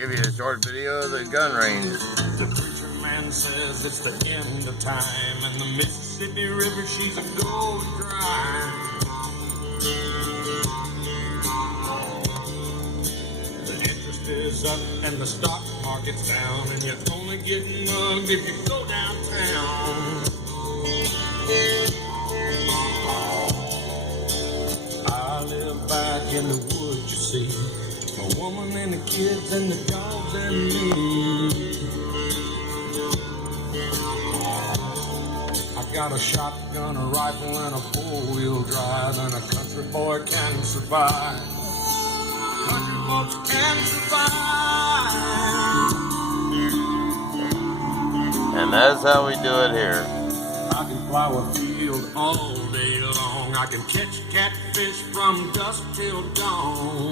Give you a short video of the gun range. The preacher man says it's the end of time, and the Mississippi River, she's a gold dry. The interest is up and the stock market's down, and you're only getting mugged if you go downtown. I live back in the woods, you see. A woman and the kids and the dogs and me. I got a shotgun, a rifle, and a four-wheel drive, and a country boy can survive. Country boys can survive. And that's how we do it here. I can plow a field all day long. I can catch catfish from dusk till dawn.